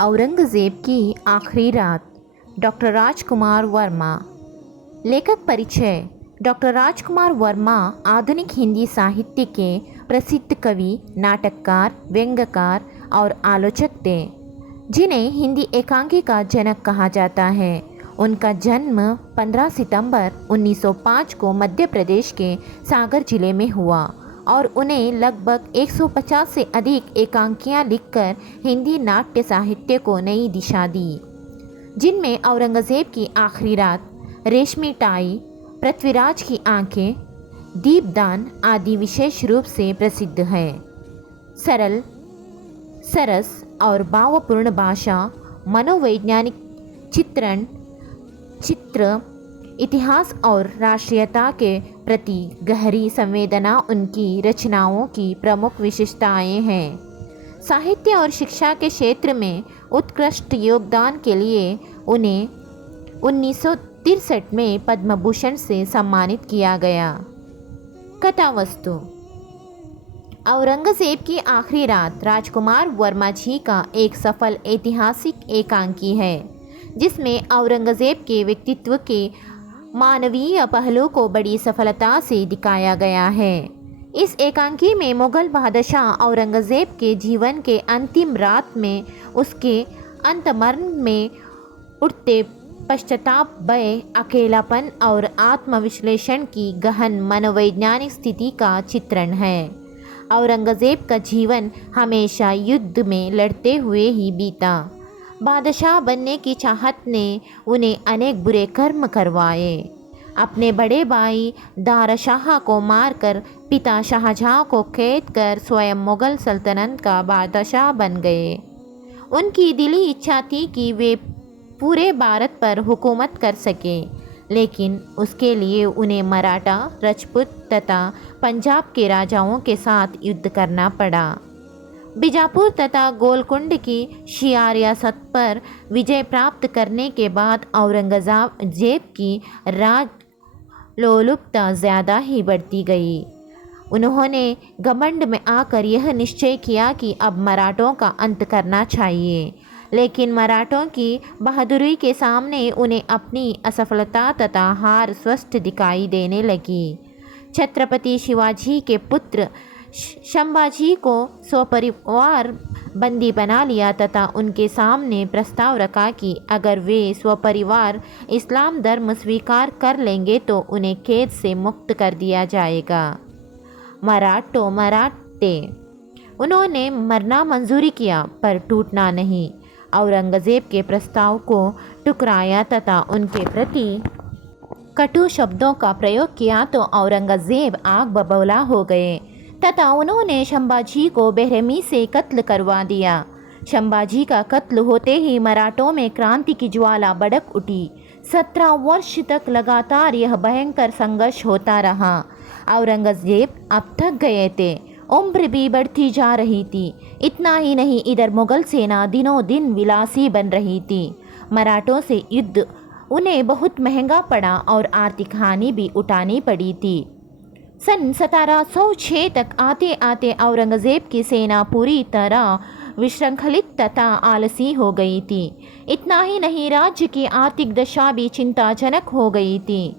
औरंगज़ेब की आखिरी रात। डॉक्टर राजकुमार वर्मा। लेखक परिचय। डॉक्टर राजकुमार वर्मा आधुनिक हिंदी साहित्य के प्रसिद्ध कवि, नाटककार, व्यंग्यकार और आलोचक थे, जिन्हें हिंदी एकांकी का जनक कहा जाता है। उनका जन्म 15 सितंबर 1905 को मध्य प्रदेश के सागर जिले में हुआ और उन्हें लगभग 150 से अधिक एकांकियाँ लिखकर हिंदी नाट्य साहित्य को नई दिशा दी, जिनमें औरंगज़ेब की आखिरी रात, रेशमी टाई, पृथ्वीराज की आंखें, दीपदान आदि विशेष रूप से प्रसिद्ध है। सरल, सरस और भावपूर्ण भाषा, मनोवैज्ञानिक चित्र, इतिहास और राष्ट्रीयता के प्रति गहरी संवेदना उनकी रचनाओं की प्रमुख विशेषताएं हैं। साहित्य और शिक्षा के क्षेत्र में उत्कृष्ट योगदान के लिए उन्हें 1963 में पद्म भूषण से सम्मानित किया गया। कथा वस्तु। औरंगज़ेब की आखिरी रात राजकुमार वर्मा जी का एक सफल ऐतिहासिक एकांकी है, जिसमें औरंगज़ेब के व्यक्तित्व के मानवीय पहलू को बड़ी सफलता से दिखाया गया है। इस एकांकी में मुग़ल बादशाह औरंगज़ेब के जीवन के अंतिम रात में उसके अंतर्मन में उठते पश्चाताप, भय, अकेलापन और आत्मविश्लेषण की गहन मनोवैज्ञानिक स्थिति का चित्रण है। औरंगज़ेब का जीवन हमेशा युद्ध में लड़ते हुए ही बीता। बादशाह बनने की चाहत ने उन्हें अनेक बुरे कर्म करवाए। अपने बड़े भाई दारा को मारकर पिता शाहजहाँ को कैद कर स्वयं मुग़ल सल्तनत का बादशाह बन गए। उनकी दिली इच्छा थी कि वे पूरे भारत पर हुकूमत कर सके, लेकिन उसके लिए उन्हें मराठा, राजपूत तथा पंजाब के राजाओं के साथ युद्ध करना पड़ा। बीजापुर तथा गोलकुंड की शिया रियासत पर विजय प्राप्त करने के बाद औरंगज़ेब की राजलोलुपता ज़्यादा ही बढ़ती गई। उन्होंने घमंड में आकर यह निश्चय किया कि अब मराठों का अंत करना चाहिए, लेकिन मराठों की बहादुरी के सामने उन्हें अपनी असफलता तथा हार स्पष्ट दिखाई देने लगी। छत्रपति शिवाजी के पुत्र संभाजी को स्वपरिवार बंदी बना लिया तथा उनके सामने प्रस्ताव रखा कि अगर वे स्वपरिवार इस्लाम धर्म स्वीकार कर लेंगे तो उन्हें कैद से मुक्त कर दिया जाएगा। मराठे उन्होंने मरना मंजूरी किया, पर टूटना नहीं। औरंगज़ेब के प्रस्ताव को ठुकराया तथा उनके प्रति कटु शब्दों का प्रयोग किया तो औरंगज़ेब आग बबूला हो गए तथा उन्होंने संभाजी को बेरहमी से कत्ल करवा दिया। संभाजी का कत्ल होते ही मराठों में क्रांति की ज्वाला भड़क उठी। 17 वर्ष तक लगातार यह भयंकर संघर्ष होता रहा। औरंगज़ेब अब थक गए थे, उम्र भी बढ़ती जा रही थी। इतना ही नहीं, इधर मुग़ल सेना दिनों दिन विलासी बन रही थी। मराठों से युद्ध उन्हें बहुत महंगा पड़ा और आर्थिक हानि भी उठानी पड़ी थी। सन 1706 तक आते आते औरंगज़ेब की सेना पूरी तरह विशृंखलित तथा आलसी हो गई थी। इतना ही नहीं, राज्य की आर्थिक दशा भी चिंताजनक हो गई थी।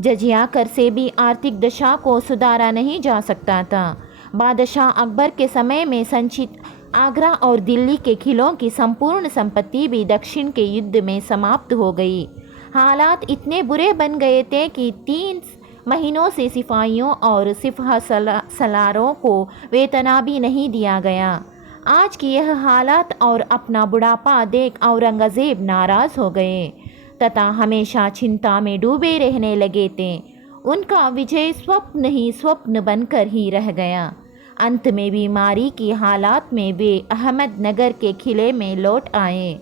जजिया कर से भी आर्थिक दशा को सुधारा नहीं जा सकता था। बादशाह अकबर के समय में संचित आगरा और दिल्ली के किलों की संपूर्ण संपत्ति भी दक्षिण के युद्ध में समाप्त हो गई। हालात इतने बुरे बन गए थे कि 3 महीनों से सिपाहियों और सिपह सलारों को वेतना भी नहीं दिया गया। आज की यह हालत और अपना बुढ़ापा देख औरंगज़ेब नाराज़ हो गए तथा हमेशा चिंता में डूबे रहने लगे थे। उनका विजय स्वप्न ही स्वप्न बनकर ही रह गया। अंत में बीमारी की हालात में वे अहमदनगर के किले में लौट आए।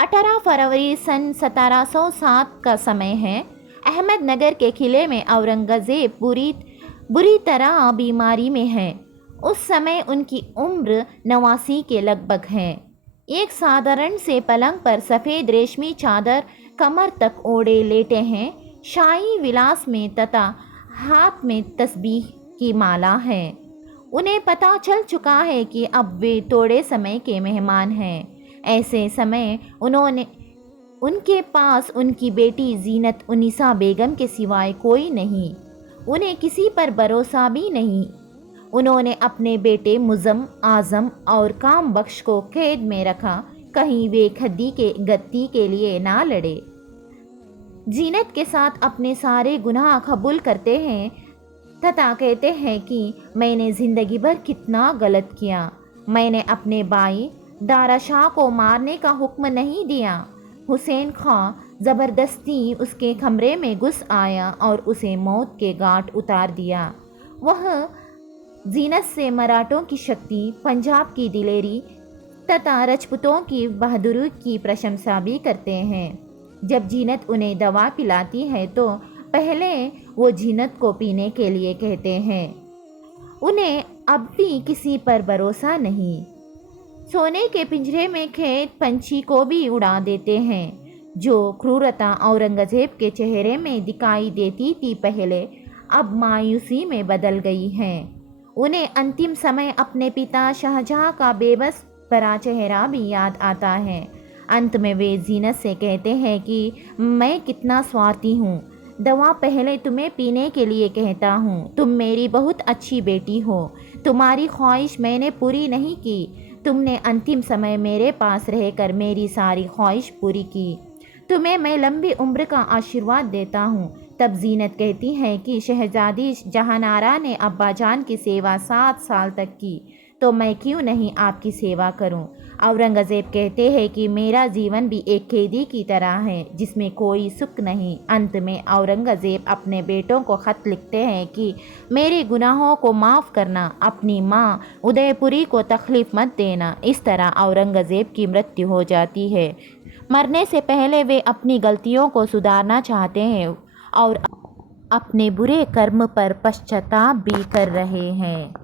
18 फरवरी सन 1707 का समय है। अहमदनगर के किले में औरंगज़ेब बुरी तरह बीमारी में है। उस समय उनकी उम्र 89 के लगभग है। एक साधारण से पलंग पर सफ़ेद रेशमी चादर कमर तक ओढ़े लेटे हैं। शाही विलास में तथा हाथ में तस्बीह की माला है। उन्हें पता चल चुका है कि अब वे थोड़े समय के मेहमान हैं। ऐसे समय उनके पास उनकी बेटी जीनत उन्नीसा बेगम के सिवाय कोई नहीं। उन्हें किसी पर भरोसा भी नहीं। उन्होंने अपने बेटे मुज़म आज़म और काम बख्श को कैद में रखा, कहीं वे खद्दी के गद्दी के लिए ना लड़े। जीनत के साथ अपने सारे गुनाह कबूल करते हैं तथा कहते हैं कि मैंने ज़िंदगी भर कितना गलत किया। मैंने अपने भाई दारा शाह को मारने का हुक्म नहीं दिया। हुसैन खां ज़बरदस्ती उसके कमरे में घुस आया और उसे मौत के घाट उतार दिया। वह जीनत से मराठों की शक्ति, पंजाब की दिलेरी तथा राजपूतों की बहादुरी की प्रशंसा भी करते हैं। जब जीनत उन्हें दवा पिलाती है तो पहले वो जीनत को पीने के लिए कहते हैं। उन्हें अब भी किसी पर भरोसा नहीं। सोने के पिंजरे में कैद पंछी को भी उड़ा देते हैं। जो क्रूरता औरंगज़ेब के चेहरे में दिखाई देती थी पहले, अब मायूसी में बदल गई है। उन्हें अंतिम समय अपने पिता शाहजहां का बेबस भरा चेहरा भी याद आता है। अंत में वे जीनत से कहते हैं कि मैं कितना स्वार्थी हूँ। दवा पहले तुम्हें पीने के लिए कहता हूँ। तुम मेरी बहुत अच्छी बेटी हो। तुम्हारी ख्वाहिश मैंने पूरी नहीं की। तुमने अंतिम समय मेरे पास रहकर मेरी सारी ख्वाहिश पूरी की। तुम्हें मैं लंबी उम्र का आशीर्वाद देता हूँ। तब जीनत कहती है कि शहजादी जहानारा ने अब्बाजान की सेवा 7 साल तक की, तो मैं क्यों नहीं आपकी सेवा करूं। औरंगज़ेब कहते हैं कि मेरा जीवन भी एक कैदी की तरह है जिसमें कोई सुख नहीं। अंत में औरंगज़ेब अपने बेटों को ख़त लिखते हैं कि मेरे गुनाहों को माफ़ करना, अपनी माँ उदयपुरी को तकलीफ़ मत देना। इस तरह औरंगज़ेब की मृत्यु हो जाती है। मरने से पहले वे अपनी गलतियों को सुधारना चाहते हैं और अपने बुरे कर्म पर पश्चाताप भी कर रहे हैं।